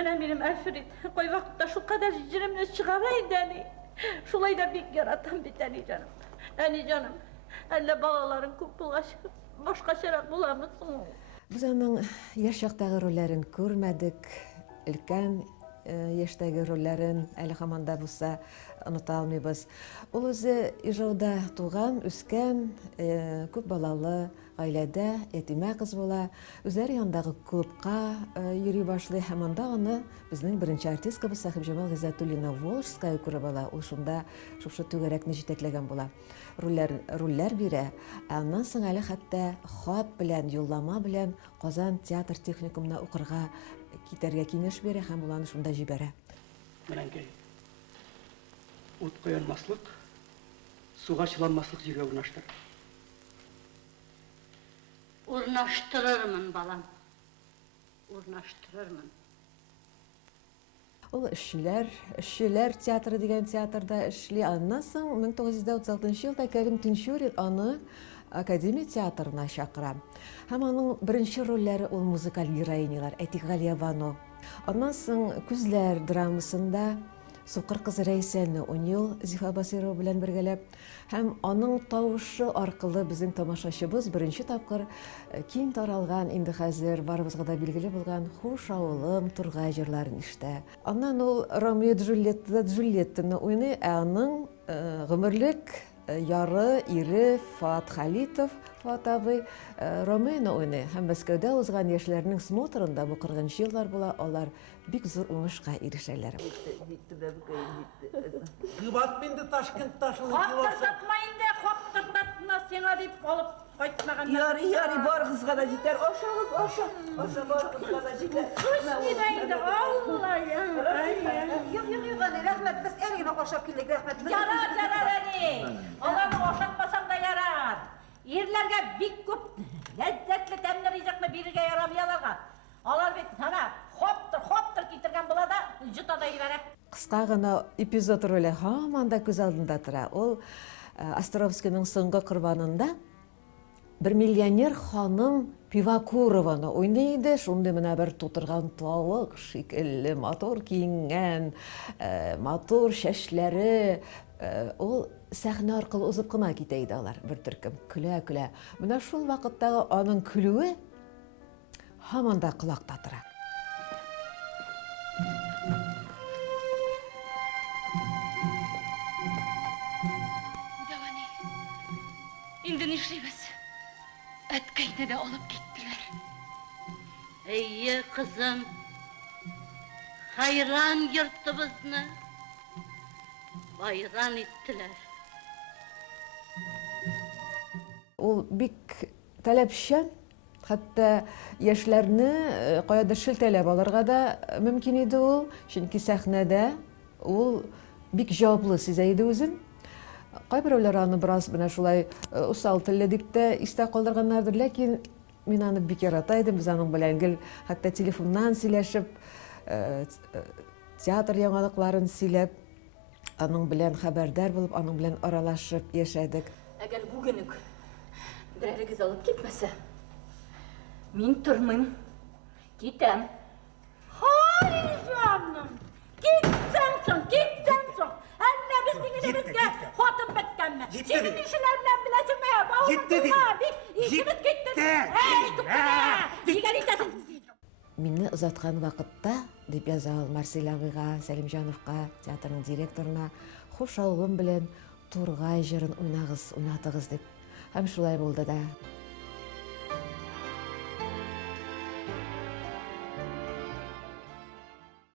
Менә минем Әлфрит, кой вакытта шу кадәр җиремне чыгарайды әни. Шулай да бик яратам бит әни җаным. Әни җаным, әллә балаларың күп булгач, башкачарак буламы соң? Без аның яшь чактагы рольләрен күрмәдек, өлкән яшьтәге рольләрен әле һаманда булса оныта алмыйбыз. Ул үзе Ижауда туган, үскән, күп балалы гаиләдә ятимә кыз була. Үзләре янындагы клубка йөри башлый һәм анда аны безнең беренче артисткабыз Сахибҗамал Гыйззәтуллина Волжская күреп ала. Ул шунда шушы түгәрәкне җитәкләгән була. Рольләр бирә. Аннан соң әле хәтта хат белән, юллама белән Казан театр техникумына укырга китәргә киңәш бирә һәм ул аны шунда җибәрә. Менәңкәй, ут коелмаслык, суга чыланмаслык җиргә урнаштыр. Урнаштырырмын, балам. Урнаштырырмын. Ул эшчеләр театры дигән театрда эшли. Аннан соң 1936 елда Кәрим Тинчурин аны Академия театрына чакыра. Һәм аның беренче рольләре ул музыкаль героинялар, Әтик Галиябану. Аннан соң Күзләр драмасында Сукыр кыз Рәйсәне уйный Зифа Басирова белән бергәләп. Һәм аның тавышы аркылы безнең тамашачыбыз беренче тапкыр киң таралган, инде хәзер барыбызга да билгеле булган Хуш авылым, Тургай җырларын ишетә. Аннан ул Ромео Джульеттаны уйный, аның гомерлек яры ире Фат Халитов, Фат абый Ромеоны уйный. Һәм Мәскәүдә узган яшьләрнең смотрында бу 40-нчы еллар була, алар бик зур уңышка ирешәләр. Кыбат менде Ташкентта шул Хоптыртатмайын да, хоптыртатма сеңа дип алып кайтмаган. Ярый, бар кызга да җитәр. Ашагыз, аша бар кызга да җитәр. Инде Алла я. Юк, рәхмәт, без әнигә ашап килдек, рәхмәт. Ярар әни. Аларны ашатмасаң да ярар. Ерләргә бик күп ләззәтле тәмле ризыкны бирергә ярамый аларга. Алар бит ана хоптыр китергән була да җыта да ибәрә. Кыска гына эпизод роле һаман да күз алдында тора. Ул Островскийның соңгы корбанында бер миллионер ханым Пивакурованы уйный иде. Шундый менә бер тутырган тавык шикелле, матур киенгән, матур чәчләре. Ул сәхнә аркылы узып кына китә иде алар, бер төркем көлә. Менә шул вакыттагы аның көлүе һаман да колакта тора. Инде нишлибез? Әткәйне дә алып киттеләр. Әйе, кызым. Хайран йортыбызны вайран иттеләр. Ул бик таләпчән, хәтта яшьләрне каядыр шелтәләп алырга да мөмкин иде ул, чөнки сәхнәдә ул бик җаваплы сизә иде үзен. Кайберәүләр аны бераз менә шулай усал телле дип тә истә калдырганнардыр, ләкин мин аны бик ярата идем. Без аның белән гел хәтта телефоннан сөйләшеп, театр яңалыкларын сөйләп, аның белән хәбәрдар булып, аның белән аралашып яшәдек. Әгәр бүген үк берәрегез алып китмәсә, мин тормыйм, китәм. Хай җаным, китсәң соң. Әллә безнең илебезгә хатып беткәнме? Синең ишеләр белән беләсеңме? Ишебез китте. Нигә итәсең? Мине озаткан вакытта, дип яза ул Марсель абыйга, Сәлимҗановка, театрның директорына, Хуш авылым белән Тургай җырын уйнатыгыз дип. Һәм шулай булды да.